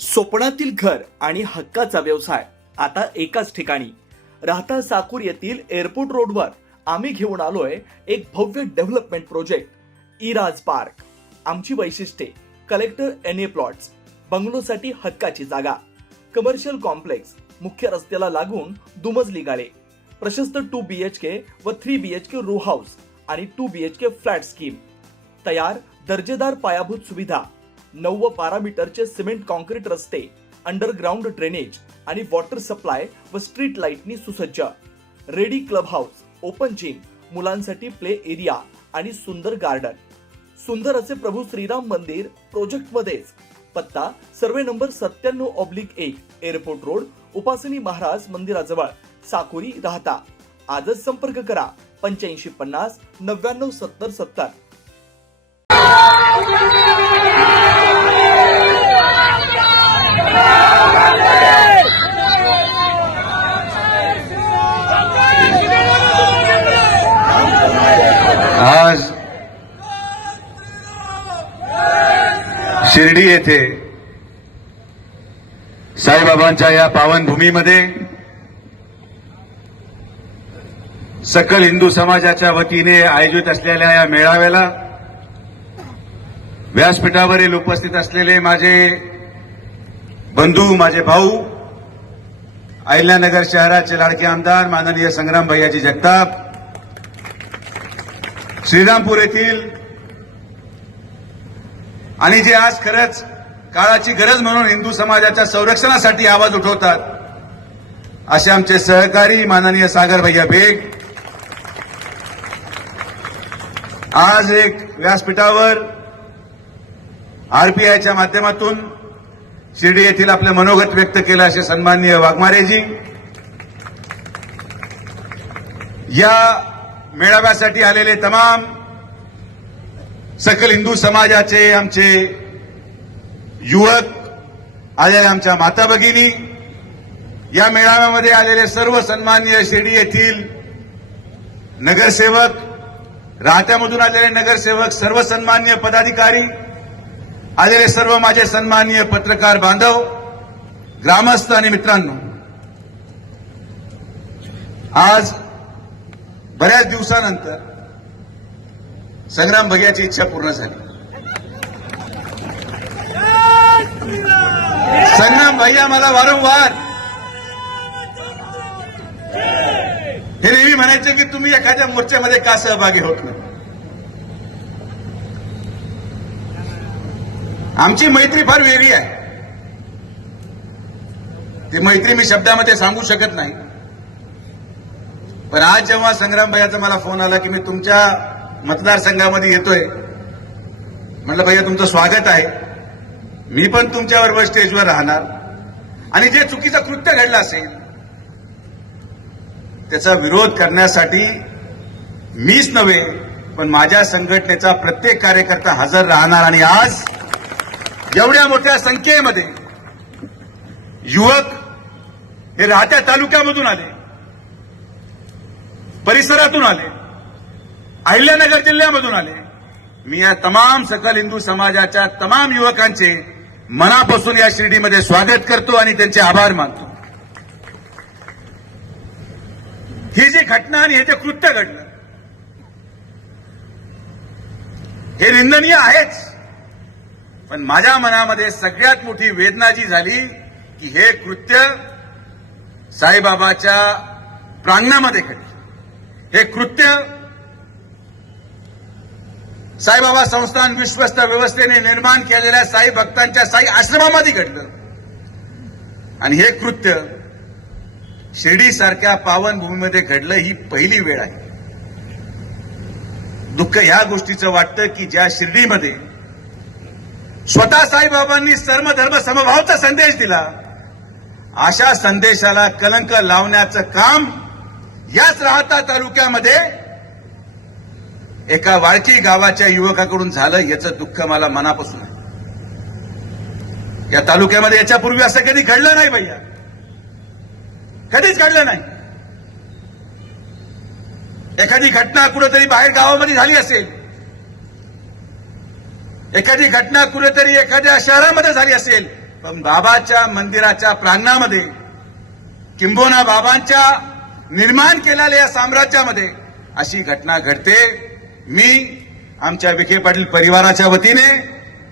स्वप्नातील घर आणि हक्काचा व्यवसाय आता एकाच ठिकाणी. राहता साकूर येथील एअरपोर्ट रोडवर आम्ही घेऊन आलोय एक भव्य डेव्हलपमेंट प्रोजेक्ट इराज पार्क. आमची वैशिष्ट्ये: कलेक्टर NA प्लॉट्स, बंगलोसाठी हक्काची जागा, कमर्शियल कॉम्प्लेक्स, मुख्य रस्त्याला लागून दुमजली गाळे, प्रशस्त 2 BHK व 3 BHK रो हाऊस आणि 2 BHK फ्लॅट स्कीम. तयार दर्जेदार पायाभूत सुविधा, 9 व 12 मीटरचे सिमेंट कॉन्क्रीट रस्ते, अंडरग्राउंड ड्रेनेज आणि वॉटर सप्लाय व स्ट्रीट लाईटनी सुसज्ज. Ready club house, open gym, मुलांसाठी प्ले एरिया आणि सुंदर गार्डन. सुंदर असे प्रभू श्रीराम मंदिर प्रोजेक्ट मध्येच. पत्ता: सर्वे नंबर 97/1, एअरपोर्ट रोड, उपासनी महाराज मंदिराजवळ, साकुरी, राहता. आजच संपर्क करा 8550 99 70 70. आज शिर्डी येथे साईबाबांच्या या पावनभूमीमध्ये सकल हिंदू समाजाच्या वतीने आयोजित असलेल्या या मेळाव्याला व्यासपीठावरील उपस्थित असलेले माझे बंधू, माझे भाऊ, अहिल्यानगर शहराचे लाडके आमदार माननीय संग्राम भैयाजी जगताप, श्रीरामपूर येथील आणि जे आज खरंच काळाची गरज म्हणून हिंदू समाजाच्या संरक्षणासाठी आवाज उठवतात असे आमचे सहकारी माननीय सागर भैया बेग, आज एक व्यासपीठावर RPIच्या माध्यमातून शिर्डी येथील आपले मनोगत व्यक्त केलं असे सन्माननीय वाघमारेजी, या मेळाव्यासाठी आलेले तमाम सकल हिंदू समाजाचे आमचे युवक, आलेल्या आमच्या माता भगिनी, या मेळाव्यामध्ये आलेले सर्व सन्माननीय शिर्डी येथील नगरसेवक, राहत्यामधून आलेले नगरसेवक, सर्व सन्माननीय पदाधिकारी, आलेले सर्व माझे सन्माननीय पत्रकार बांधव, ग्रामस्थ आणि मित्रांनो, आज बऱ्याच दिवसानंतर संग्राम भैयाची इच्छा पूर्ण झाली. संग्राम भैया मला वारंवार हे नेहमी म्हणायचे की तुम्ही एखाद्या मोर्चामध्ये का सहभागी होत नाही. आमची मैत्री फार वेगळी आहे. ती मैत्री मी शब्दामध्ये सांगू शकत नाही. पण आज जेव्हा संग्राम भैयाचा मला फोन आला की मी तुमच्या मतदारसंघामध्ये येतोय, म्हटलं भैया तुमचं स्वागत आहे, मी पण तुमच्याबरोबर स्टेजवर राहणार आणि जे चुकीचं कृत्य घडलं असेल त्याचा विरोध करण्यासाठी मीच नव्हे पण माझ्या संघटनेचा प्रत्येक कार्यकर्ता हजर राहणार. आणि आज एवढ्या मोठ्या संख्येमध्ये युवक हे राहत्या तालुक्यामधून आले, परिसरातून आले, अहिल्यानगर जिल्ह्यामधून आले. मी या तमाम सकल हिंदू समाजाच्या तमाम युवकांचे मनापासून या शिर्डीमध्ये स्वागत करतो आणि त्यांचे आभार मानतो. ही जी घटना आणि हे जे कृत्य घडलं हे निंदनीय आहेच, पण माझ्या मनामध्ये सगळ्यात मोठी वेदना जी झाली की हे कृत्य साईबाबाच्या प्रांगणामध्ये घडले. हे कृत्य साईबाबा संस्थान विश्वस्त व्यवस्थेने निर्माण केलेल्या साई भक्तांच्या साई आश्रमामध्ये घडलं. आणि हे कृत्य शिर्डीसारख्या पावनभूमीमध्ये घडलं ही पहिली वेळ आहे. दुःख ह्या गोष्टीचं वाटतं की ज्या शिर्डीमध्ये स्वतः साईबाबांनी सर्व धर्म समभावाचा संदेश दिला, अशा संदेशाला कलंक लावण्याचं काम याच राहता तालुक्यामध्ये एका वाळकी गावाच्या युवकाकडून झालं. याचं दुःख मला मनापासून आहे. या तालुक्यामध्ये याच्यापूर्वी असं कधी घडलं नाही भैया, कधीच घडलं नाही. एखादी घटना कुठेतरी बाहेर गावामध्ये झाली असेल, एखादी घटना कुठेतरी एखाद्या शहरामध्ये झाली असेल, पण बाबाच्या मंदिराच्या प्रांगणामध्ये किंबहुना बाबांच्या निर्माण केलेल्या या साम्राज्यामध्ये अशी घटना घडते. मी आमच्या विखे पाटील परिवाराच्या वतीने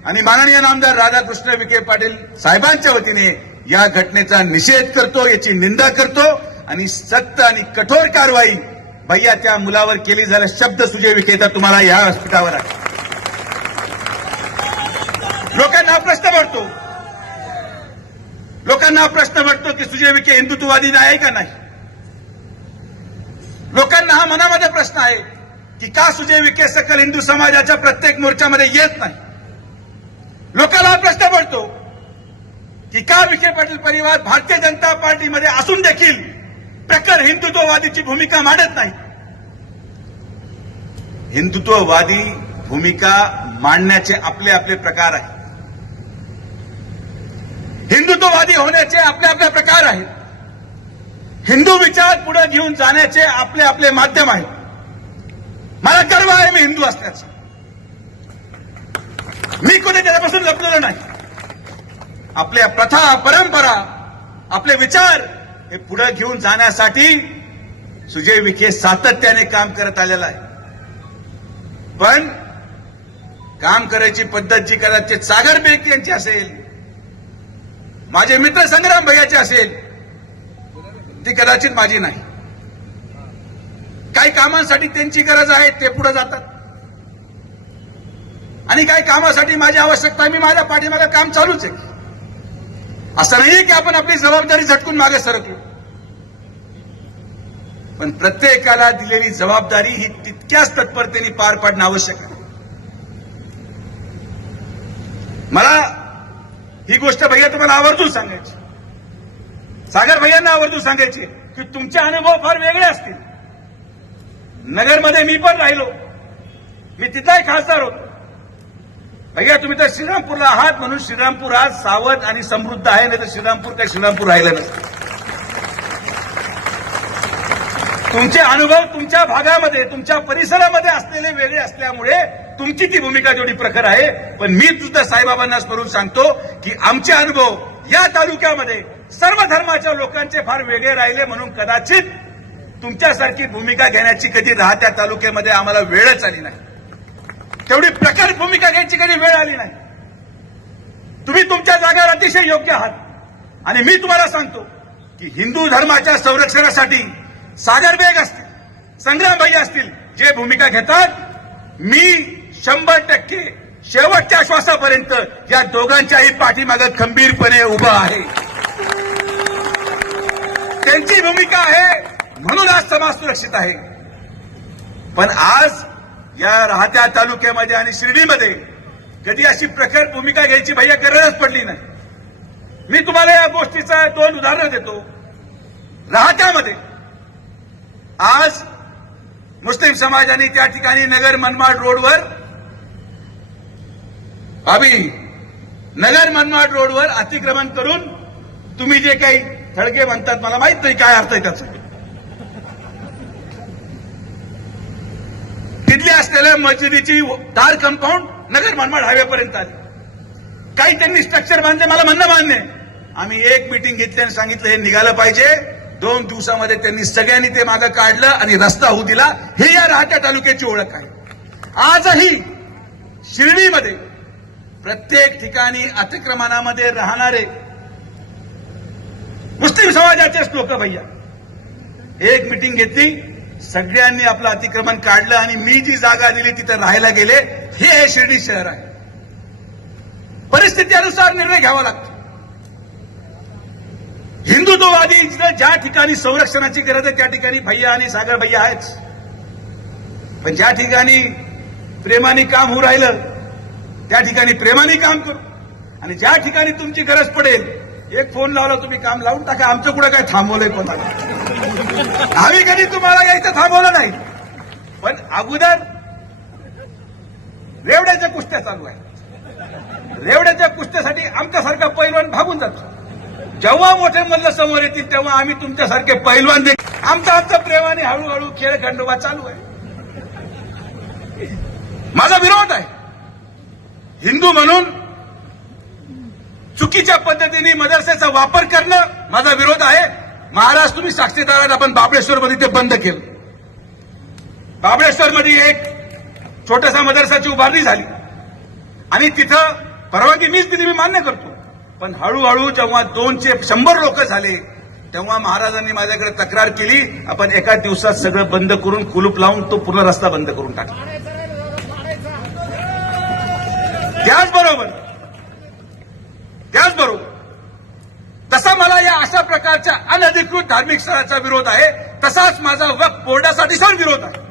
आणि माननीय नामदार राधाकृष्ण विखे पाटील साहेबांच्या वतीने या घटनेचा निषेध करतो, याची निंदा करतो आणि सक्त आणि कठोर कारवाई भैया त्या मुलावर केली झाल्या शब्द सुजय विखेचा तुम्हाला या व्यासपीठावर आहे. लोकांना प्रश्न पडतो की सुजय विखे हिंदुत्ववादी आहे का नाही. लोकांना हा मनामध्ये प्रश्न आहे की का सुजय विखे सकल हिंदू समाजाच्या प्रत्येक मोर्चामध्ये येत नाही. लोकांना हा प्रश्न पडतो की का विखे पाटील परिवार भारतीय जनता पार्टीमध्ये असून देखील प्रखर हिंदुत्ववादीची भूमिका मांडत नाही. हिंदुत्ववादी भूमिका मांडण्याचे आपले आपले प्रकार आहेत. हिंदुत्ववादी होण्याचे आपले आपले प्रकार आहेत. हिंदू विचार पुढे घेऊन जाण्याचे आपले आपले माध्यम आहेत. मला गर्व आहे मी हिंदू असल्याचा. मी कुठे त्याच्यापासून लपलेलो नाही. आपल्या प्रथा, परंपरा, आपले विचार हे पुढे घेऊन जाण्यासाठी सुजय विखे सातत्याने काम करत आलेला आहे. पण काम करायची पद्धत जी कदाचित सागर बेग यांची असेल, माझे मित्र संग्राम भैयाचे असेल, ती कदाचित माझी नाही. काही कामांसाठी त्यांची गरज आहे, ते पुढे जातात आणि काही कामासाठी माझी आवश्यकता आहे, मी माझ्या पाठीमागे काम चालूच आहे. असं नाहीये की आपण आपली जबाबदारी झटकून मागे सरकलो. पण प्रत्येकाला दिलेली जबाबदारी ही तितक्याच तत्परतेने पार पाडणं आवश्यक आहे. मला ही गोष्ट भैया तुम्हाला आवर्जून सांगायची, सागर भैयांना आवर्जून सांगायची की तुमचे अनुभव फार वेगळे असतील. नगरमध्ये मी पण राहिलो, मी तिथलाही खासदार होतो. भैया तुम्ही तर श्रीरामपूरला आहात म्हणून श्रीरामपूर आज सावध आणि समृद्ध आहे, नाही तर श्रीरामपूर काही श्रीरामपूर राहिलं नसतं. तुमचे अनुभव तुमच्या भागामध्ये, तुमच्या परिसरामध्ये असलेले वेगळे असल्यामुळे तुमची ती भूमिका जेवढी प्रखर आहे. पण मी सुद्धा साईबाबांना स्मरून सांगतो की आमचे अनुभव या तालुक्यामध्ये सर्व धर्माच्या लोकांचे फार वेगळे राहिले म्हणून कदाचित तुमच्यासारखी भूमिका घेण्याची कधी राहत्या तालुक्यामध्ये आम्हाला वेळच आली नाही. तेवढी प्रखर भूमिका घ्यायची कधी वेळ आली नाही. तुम्ही तुमच्या जागेवर अतिशय योग्य आहात आणि मी तुम्हाला सांगतो की हिंदू धर्माच्या संरक्षणासाठी सागर बेग असतील, संग्राम भैया असतील, जे भूमिका घेतात, मी 100% शेवटच्या श्वासापर्यंत या दोघांच्याही पाठीमागे खंबीरपणे उभा आहे. त्यांची भूमिका आहे म्हणून आज समाज सुरक्षित आहे. पण आज या राहत्या तालुक्यामध्ये आणि शिर्डीमध्ये कधी अशी प्रखर भूमिका घ्यायची भैया गरजच पडली नाही. मी तुम्हाला या गोष्टीचा 2 उदाहरणं देतो. राहत्यामध्ये आज मुस्लिम समाजाने त्या ठिकाणी नगर मनमाड रोडवर अतिक्रमण करून तुम्ही जे काही थडगे म्हणतात, मला माहित नाही काय अर्थ आहे त्याचा, तिथली असलेल्या मस्जिदीची दार कंपाऊंड नगर मनमाड हायवेपर्यंत आली. काही त्यांनी स्ट्रक्चर बांधले, मला म्हणणं मान्य आहे. आम्ही एक मीटिंग घेतली आणि सांगितलं हे निघालं पाहिजे. 2 दिवसामध्ये त्यांनी सगळ्यांनी ते मागं काढलं आणि रस्ता होऊ दिला. हे या राहत्या तालुक्याची ओळख आहे. आजही शिर्डीमध्ये प्रत्येक ठिकाणी अतिक्रमणामध्ये राहणारे मुस्लिम समाजाचेच लोक भैया एक मीटिंग घेतली, सगळ्यांनी आपलं अतिक्रमण काढलं आणि मी जी जागा दिली तिथं राहायला गेले. हे शिर्डी शहर आहे. परिस्थितीनुसार निर्णय घ्यावा लागतो. हिंदुत्ववादी ज्या ठिकाणी संरक्षणाची गरज आहे त्या ठिकाणी भैया आणि सागर भैया आहेच. पण ज्या ठिकाणी प्रेमाने काम होऊ राहिलं त्या ठिकाणी प्रेमाने काम करू आणि ज्या ठिकाणी तुमची गरज पडेल एक फोन लावला तुम्ही काम लावून टाका. आमचं कुठं काय थांबवलंय कोणाला? आम्ही कधी तुम्हाला यायचं थांबवलं नाही. पण अगोदर रेवड्याच्या कुस्त्या चालू आहे. रेवड्याच्या कुस्त्यासाठी आमच्यासारखा पैलवान भागून जातो. जेव्हा मोठे मल्ल समोर येतील तेव्हा आम्ही तुमच्यासारखे पैलवान देखील आमचं प्रेमाने हळूहळू खेळ खंडोबा चालू आहे. माझा विरोध आहे. हिंदू म्हणून चुकीच्या पद्धतीने मदरसेचा वापर करणं माझा विरोध आहे. महाराज तुम्ही साक्षीदार आहात, आपण बाबळेश्वर मध्ये ते बंद केलं. बाबळेश्वर मध्ये एक छोटासा मदरसाची उभारणी झाली आणि तिथं परवानगी मीच दिली, मी मान्य करतो. पण हळूहळू जेव्हा 200 लोक झाले तेव्हा महाराजांनी माझ्याकडे तक्रार केली, आपण एका दिवसात सगळं बंद करून कुलूप लावून तो पूर्ण रस्ता बंद करून टाकला. त्याचबरोबर तसा मला या अशा प्रकारच्या अनधिकृत धार्मिक स्थळाचा विरोध आहे, तसाच माझा वक्फ बोर्डासाठी सण विरोध आहे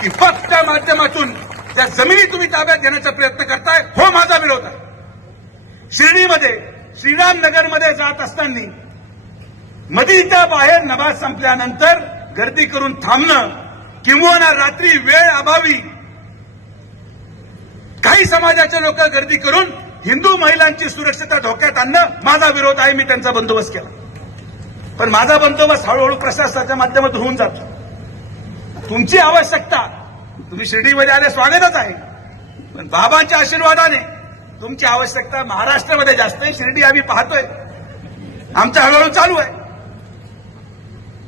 की वक्फच्या माध्यमातून त्या जमिनी तुम्ही ताब्यात घेण्याचा प्रयत्न करताय, हो माझा विरोध आहे. शिर्डीमध्ये श्रीरामनगरमध्ये जात असताना मदीच्या बाहेर नमाज संपल्यानंतर गर्दी करून थांबणं किंवा रात्री वेळ अभावी काही समाजाचे लोक गर्दी करून हिंदू महिलांची सुरक्षितता धोक्यात आणणं माझा विरोध आहे. मी त्यांचा बंदोबस्त केला, पण माझा बंदोबस्त हळूहळू प्रशासनाच्या माध्यमातून होऊन जातो. तुमची आवश्यकता, तुम्ही शिर्डीमध्ये आले स्वागतच आहे, पण बाबांच्या आशीर्वादाने तुमची आवश्यकता महाराष्ट्रामध्ये जास्त आहे. शिर्डी आम्ही पाहतोय, आमचं हळूहळू चालू आहे.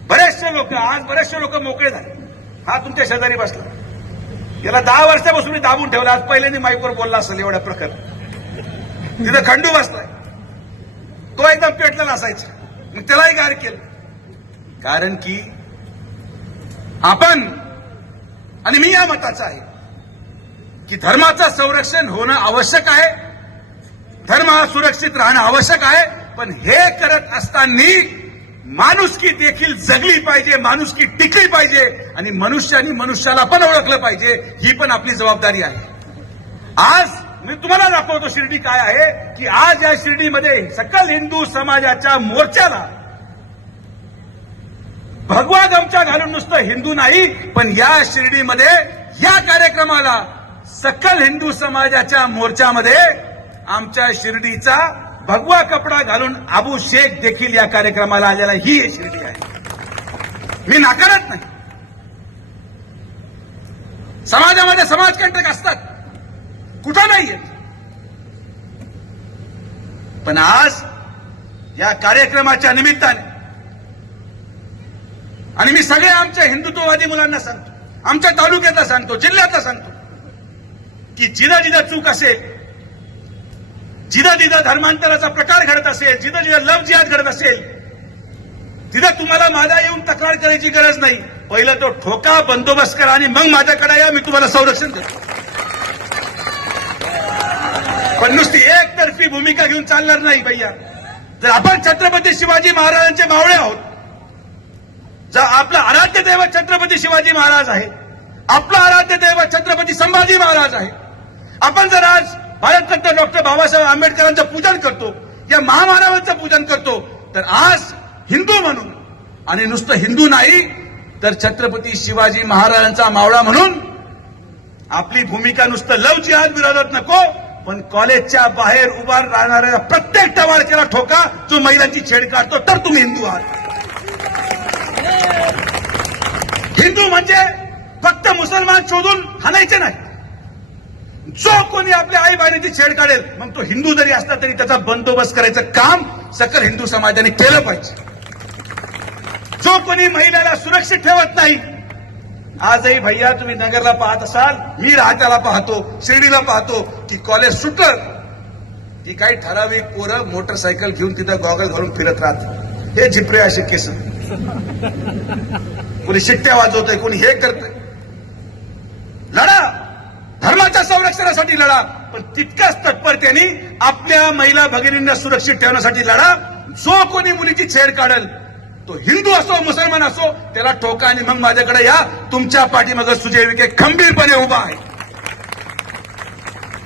बरेचसे लोक मोकळे झाले. हा तुमच्या शेजारी बसला, याला 10 वर्षापासून मी दाबून ठेवला, आज पहिल्यांदा माईकवर बोलला असेल एवढ्या प्रकार. तिथं खंडू बसलाय, तो एकदम पेटलेला असायचा, मग त्यालाही गार केलं. कारण की आपण आणि मी या मताचा आहे की धर्माचं संरक्षण होणं आवश्यक आहे, धर्म सुरक्षित राहणं आवश्यक आहे, पण हे करत असताना माणुसकी देखील जगली पाहिजे, माणुसकी टिकली पाहिजे आणि मनुष्याने मनुष्याला पण ओळखलं पाहिजे. ही पण आपली जबाबदारी आहे. आज मी तुम्हाला दाखवतो शिर्डी काय आहे की आज या शिर्डीमध्ये सकल हिंदू समाजाच्या मोर्चाला भगवा गमछा घालून नुसतं हिंदू नाही, पण या शिर्डीमध्ये या कार्यक्रमाला सकल हिंदू समाजाच्या मोर्चामध्ये आमच्या शिर्डीचा भगवा कपडा घालून अबू शेख देखील या कार्यक्रमाला आलेला, ही शिर्डी आहे. मी नाकारत नाही. समाजामध्ये समाजकंटक असतात, कुठं नाहीये, पण आज या कार्यक्रमाच्या निमित्ताने आणि मी सगळ्या आमच्या हिंदुत्ववादी मुलांना सांगतो, आमच्या तालुक्यातला सांगतो, जिल्ह्यातला सांगतो की जिथं जिथं चूक असेल, जिथं जिथं धर्मांतराचा प्रकार घडत असेल, जिथं जिथं लव जिहाद घडत असेल, तिथं तुम्हाला माझा येऊन तक्रार करायची गरज नाही. पहिलं तो ठोका, बंदोबस्त करा आणि मग माझ्याकडे या, मी तुम्हाला संरक्षण देतो. पण नुसती एकतर्फी भूमिका घेऊन चालणार नाही भैया. जर आपण छत्रपती शिवाजी महाराजांचे मावळे आहोत, जर आपलं आराध्य दैवत छत्रपती शिवाजी महाराज आहे, आपलं आराध्य दैवत छत्रपती संभाजी महाराज आहे, आपण जर आज भारतरत्न डॉक्टर बाबासाहेब आंबेडकरांचं पूजन करतो, या महामानवांचं पूजन करतो, तर आज हिंदू म्हणून आणि नुसतं हिंदू नाही तर छत्रपती शिवाजी महाराजांचा मावळा म्हणून आपली भूमिका नुसतं लव जिहाद विरोधात नको, पण कॉलेजच्या बाहेर उभा राहणाऱ्या प्रत्येक टवाळक्याला ठोका जो महिलांची छेड काढतो, तर तुम्ही हिंदू आहात. हिंदू म्हणजे फक्त मुसलमान शोधून हाणायचे नाही. जो कोणी आपल्या आई बहिणीची छेड काढेल, मग तो हिंदू जरी असला तरी त्याचा बंदोबस्त करायचं काम सकल हिंदू समाजाने केलं पाहिजे. जो कोणी महिलेला सुरक्षित ठेवत नाही, आजही भैया तुम्ही नगरला पाहत असाल, मी राहत्याला पाहतो, शिर्डीला पाहतो की कॉलेज सुटलं की काही ठराविक पोरं मोटरसायकल घेऊन तिथं गॉगल घालून फिरत राहतात. हे झिपरे असे केस, कोणी शिट्ट्या वाजवतंय, कोणी हे करतंय. लढा, धर्माच्या संरक्षणासाठी लढा, पण तितक्याच तत्परतेने आपल्या महिला भगिनींना सुरक्षित ठेवण्यासाठी लढा. जो कोणी मुलीची छेड काढेल, तो हिंदू असो मुसलमान असो, त्याला ठोका आणि मग माझ्याकडे या. तुमच्या पाठीमागे सुजय विखे खंबीरपणे उभा आहे.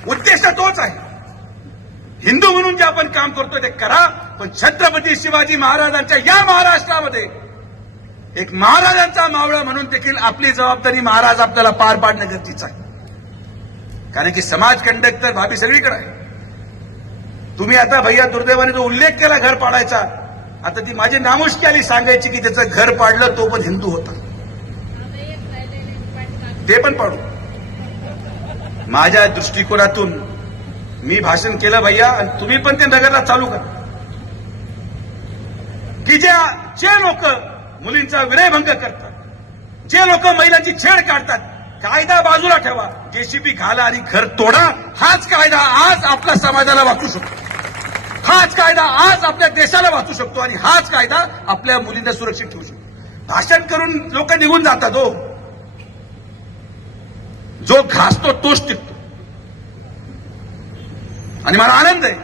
उद्देश तोच आहे. हिंदू म्हणून जे आपण काम करतो ते करा, पण छत्रपती शिवाजी महाराजांच्या या महाराष्ट्रामध्ये एक महाराजांचा मावळा म्हणून देखील आपली जबाबदारी महाराज आपल्याला पार पाडणं गरजेचं आहे. कारण की समाजकंटक तर भाभी सगळीकडे आहे. तुम्ही आता भैया दुर्दैवाने जो उल्लेख केला घर पाडायचा, आता ती माझी नामुष्की आली सांगायची की त्याचं घर पाडलं तो पण हिंदू होता, ते पण पाडू. माझ्या दृष्टिकोनातून मी भाषण केलं भैया, आणि तुम्ही पण ते नगरला चालू करा की जे लोक मुलींचा विनयभंग करतात, जे लोक महिलांची छेड काढतात, कायदा बाजूला ठेवा, जेसीबी घाला आणि घर तोडा. हाच कायदा आज आपल्या समाजाला वाचू शकतो, हाच कायदा आज आपल्या देशाला वाचू शकतो, आणि हाच कायदा आपल्या मुलींना सुरक्षित ठेवू शकतो. भाषण करून लोक निघून जातात. हो, जो घासतो तोच टिकतो. आणि मला आनंद आहे,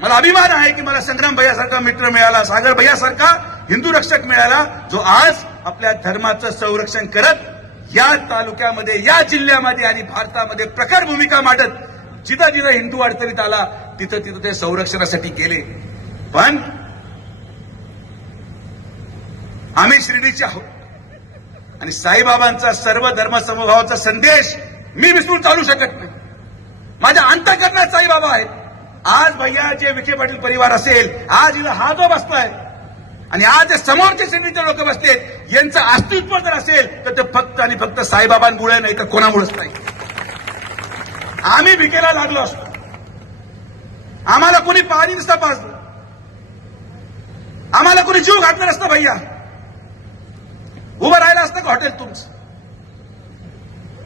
मला अभिमान आहे की मला संग्राम भैयासारखा मित्र मिळाला, सागर भैयासारखा हिंदू रक्षक मिळाला, जो आज आपल्या धर्माचं संरक्षण करत या तालुक्यामध्ये, या जिल्ह्यामध्ये आणि भारतामध्ये प्रखर भूमिका मांडत जिथं जिथं हिंदू अडचणीत आला तिथं तिथं ते संरक्षणासाठी गेले. पण आम्ही शिर्डीचे आहोत आणि साईबाबांचा सर्व धर्म समभावाचा संदेश मी विसरून चालू शकत नाही. माझ्या अंतःकरणात साईबाबा आहेत. आज भैया जे विखे पाटील परिवार असेल, आज इथं हा जो बसलाय आणि आज जे समोरचे शिर्डीचे लोक बसलेत, यांचं अस्तित्व जर असेल तर ते फक्त आणि फक्त साईबाबांमुळे नाही तर कोणामुळेच नाही. आम्ही भिकेला लागलो असतो, आम्हाला कोणी पाणी नसतं पाजलं, आम्हाला कोणी जीव घातला नसतं भैया, उभं राहिलं असतं का हॉटेल तुमचं?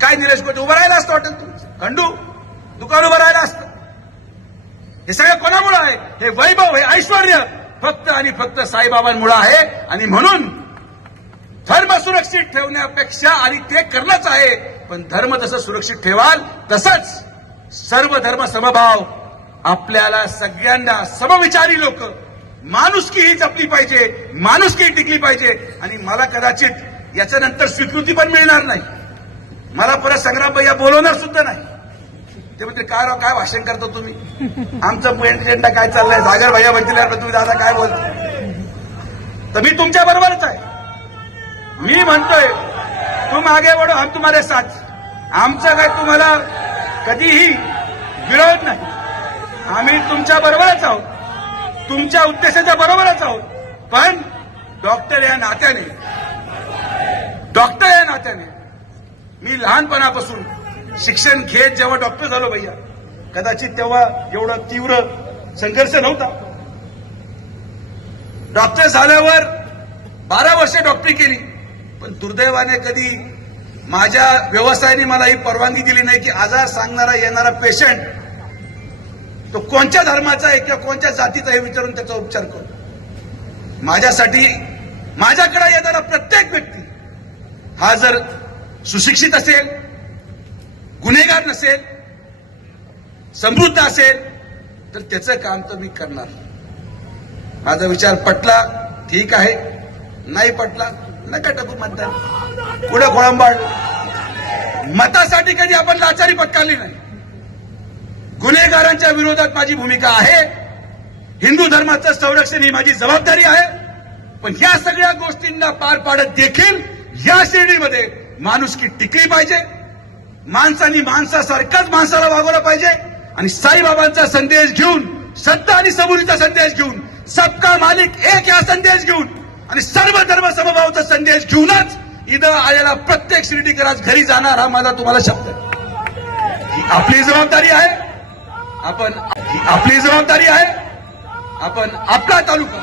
काय निलेश कोटे उभं राहिलं असतं हॉटेल तुमचं? खंडू दुकान उभं राहिलं असतं. हे सगळं कोणामुळे आहे? हे वैभव, हे ऐश्वर्य फक्त आणि फक्त साईबाबांमुळे आहे. आणि म्हणून धर्म सुरक्षित ठेवण्यापेक्षा, आणि ते करणंच आहे, पण धर्म जसं सुरक्षित ठेवाल तसंच सर्व धर्म समभाव आपल्याला सगळ्यांना समविचारी लोक, माणुसकी ही जपली पाहिजे, माणुसकी टिकली पाहिजे. आणि मला कदाचित याच्यानंतर स्वीकृती पण मिळणार नाही. मला परत संग्राम भैया बोलवणार सुद्धा नाही. ते म्हणते काय राव, काय भाषण करतो तुम्ही, आमचं एजेंडा काय चाललंय, सागर भैया म्हणतील तुम्ही दादा काय बोलता. तर मी तुमच्या बरोबरच आहे. मी म्हणतोय तुम आगे बढो, हम तुम्हारे साथ. आमचा काय तुम्हाला कधीही विरोध नाही. आम्ही तुमच्या बरोबरच आहोत, तुमच्या उद्देशाच्या बरोबरच आहोत. पण डॉक्टर या नात्याने मी लहानपणापासून शिक्षण घेत जेव्हा डॉक्टर झालो भैया, कदाचित तेव्हा एवढा तीव्र संघर्ष नव्हता. डॉक्टर झाल्यावर 12 वर्ष डॉक्टरी केली, पण दुर्दैवाने कधी माझ्या व्यवसायाने मला ही परवानगी दिली नाही की आजार सांगणारा येणारा पेशंट तो कोणत्या धर्माचा आहे किंवा कोणत्या जातीचा आहे विचारून त्याचा उपचार करतो. माझ्यासाठी माझ्याकडे येणारा प्रत्येक व्यक्ती हा जर सुशिक्षित असेल, गुन्हेगार नसेल, समृद्ध असेल, तर त्याचं काम तर मी करणार. माझा विचार पटला ठीक आहे, नाही पटला नका टाकू मतदान. पुढे खोळंबाड मतासाठी कधी आपण लाचारी पत्करली नाही. गुन्हेगारांच्या विरोधात माझी भूमिका आहे, हिंदू धर्माचं संरक्षण ही माझी जबाबदारी आहे. पण या सगळ्या गोष्टींना पार पाडत देखील या शिर्डीमध्ये माणुसकी टिकली पाहिजे, माणसांनी माणसासारखंच माणसाला वागवलं पाहिजे. आणि साईबाबांचा संदेश घेऊन, सत्ता आणि सबुरीचा संदेश घेऊन, सबका मालिक एक हा संदेश घेऊन आणि सर्व धर्म समभावाचा संदेश घेऊनच इथं आलेला प्रत्येक शिर्डीकर आज घरी जाणार, हा माझा तुम्हाला शब्द आहे. ही आपली जबाबदारी आहे. आपली जबाबदारी आहे. आपण आपला तालुका,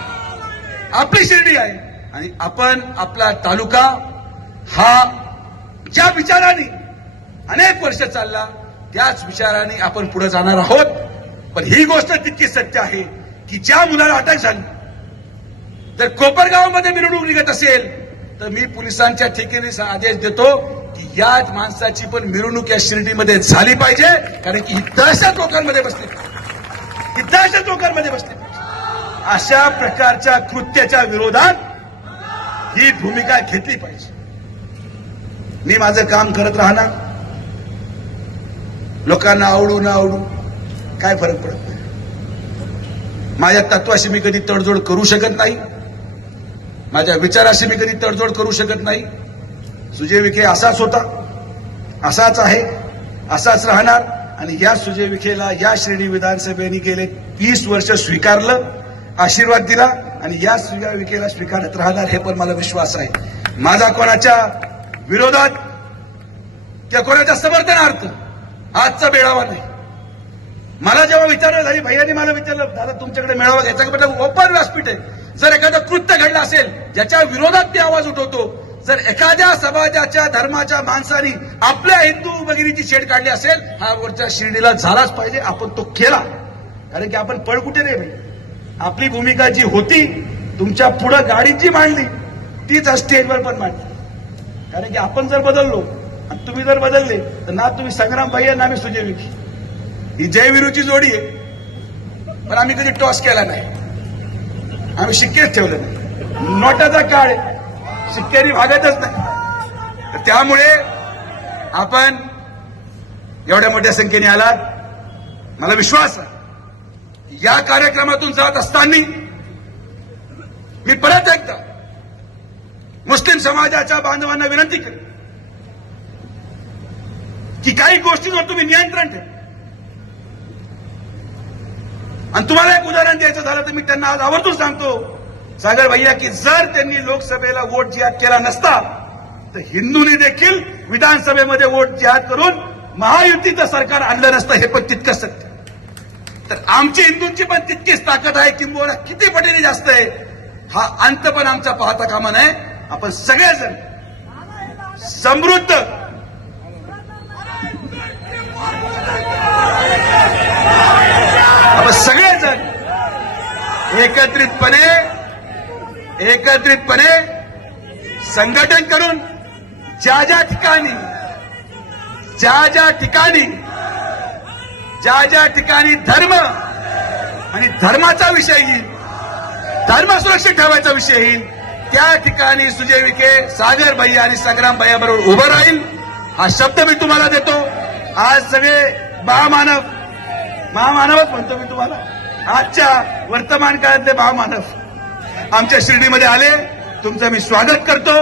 आपली शिर्डी आहे आणि आपण आपला तालुका हा ज्या विचाराने अनेक वर्ष चालला त्याच विचाराने आपण पुढे जाणार आहोत. पण ही गोष्ट तितकी सत्य आहे की ज्या मुलाला अटक झाली, जर कोपरगावमध्ये मिरवणूक निघत असेल तर मी पोलिसांच्या ठिकाणी आदेश देतो की या माणसाची पण मिरवणूक या शिर्डीमध्ये झाली पाहिजे. कारण की ही दहशत लोकांमध्ये बसली, ही दहशत लोकांमध्ये बसली. अशा प्रकारच्या कृत्याच्या विरोधात ही भूमिका घेतली पाहिजे. मी माझं काम करत राहणार. लोकांना आवडू न आवडू काय फरक पडत नाही. माझ्या तत्वाशी मी कधी तडजोड करू शकत नाही, माझ्या विचाराशी मी कधी तडजोड करू शकत नाही. सुजय विखे असाच होता, असाच आहे, असाच राहणार. आणि या सुजय विखेला या शिर्डी विधानसभेने गेले 20 वर्ष स्वीकारलं, आशीर्वाद दिला आणि या सुजय विखेला स्वीकारत राहणार, हे पण मला विश्वास आहे. माझा कोणाच्या विरोधात किंवा कोणाच्या समर्थनार्थ आजचा बेळावा नाही. मला जेव्हा विचारणा झाली, भैयानी मला विचारलं, दादा तुमच्याकडे मेळावा घ्यायचा का? म्हटलं ओपन व्यासपीठ आहे. जर एखादं कृत्य घडलं असेल ज्याच्या विरोधात ते आवाज उठवतो, जर एखाद्या समाजाच्या धर्माच्या माणसाने आपल्या हिंदू भगिनीची छेड काढली असेल, हा वरच्या शिर्डीला झालाच पाहिजे. आपण तो केला, कारण की आपण पळ कुठे नाही भाई. आपली भूमिका जी होती तुमच्या पुढे गाडीत जी मांडली तीच स्टेजवर पण मांडली. कारण की आपण जर बदललो आणि तुम्ही जर बदलले तर ना तुम्ही संग्राम भैया ना मी सुजय विखे. ही जयवीरूची जोडी आहे, पण आम्ही कधी टॉस केला नाही. आम्ही शिक्केच ठेवले नाही. नोटाचा काळ आहे, शिक्क्यानी भागतच नाही. तर त्यामुळे आपण एवढ्या मोठ्या संख्येने आलात. मला विश्वास आहे या कार्यक्रमातून जात असताना मी परत एकदा मुस्लिम समाजाच्या बांधवांना विनंती करेन की काही गोष्टींवर तुम्ही नियंत्रण ठेवा. आणि तुम्हाला एक उदाहरण द्यायचं झालं तर मी त्यांना आज आवर्जून सांगतो, सागर भैया, की जर त्यांनी लोकसभेला वोट जिहाद केला नसता तर हिंदूंनी देखील विधानसभेमध्ये वोट जिहाद करून महायुतीचं सरकार आणलं नसतं. हे पण तितकंच सत्य. तर आमची हिंदूंची पण तितकीच ताकद आहे, किंबहुना किती पटीने जास्त आहे हा अंत पण आमचा पाहता कामा नये. आपण सगळेजण समृद्ध आपण सगळेजण एकत्रितपणे संघटन करून ज्या ज्या ठिकाणी धर्म आणि धर्माचा विषय येईल, धर्म सुरक्षित ठेवायचा विषय येईल, त्या ठिकाणी सुजय विखे, सागर भैया आणि संग्राम भैया बरोबर उभं राहील. हा शब्द मी तुम्हाला देतो. आज सगळे महामानवच म्हणतो मी तुम्हाला. आजच्या वर्तमान काळातले महामानव आमच्या शिर्डीमध्ये आले. तुमचं मी स्वागत करतो.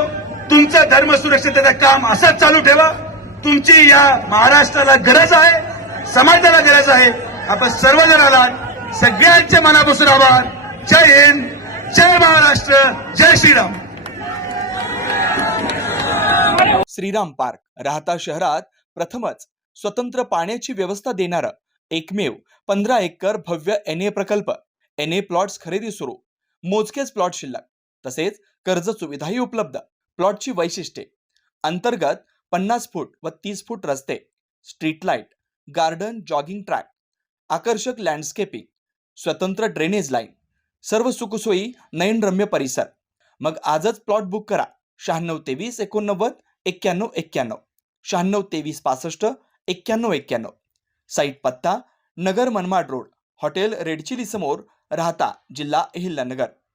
तुमचं धर्म सुरक्षिततेचं काम असंच चालू ठेवा. तुमची या महाराष्ट्राला गरज आहे, समाजाला गरज आहे. आपण सर्वजण आलात, सगळ्यांचे मनापासून आभार. जय हिंद, जय महाराष्ट्र, जय श्रीराम. श्रीराम पार्क राहता शहरात प्रथमच स्वतंत्र पाण्याची व्यवस्था देणारं एकमेव 15 एकर भव्य NA प्रकल्प. NA प्लॉट्स खरेदी सुरू. मोजकेच प्लॉट शिल्लक. तसेच कर्ज सुविधाही उपलब्ध. प्लॉटची वैशिष्ट्ये: अंतर्गत 50 फूट व 30 फूट रस्ते, street light, garden, jogging track, आकर्षक लँडस्केपिंग, स्वतंत्र ड्रेनेज लाईन, सर्व सुखसोयी, नयनरम्य परिसर. मग आजच प्लॉट बुक करा. 96 23 89 91 91, 96 23 65 91 91. साईट पत्ता: Nagar Manmad road, hotel red chilli समोर, राहता, जिल्हा अहिल्यानगर.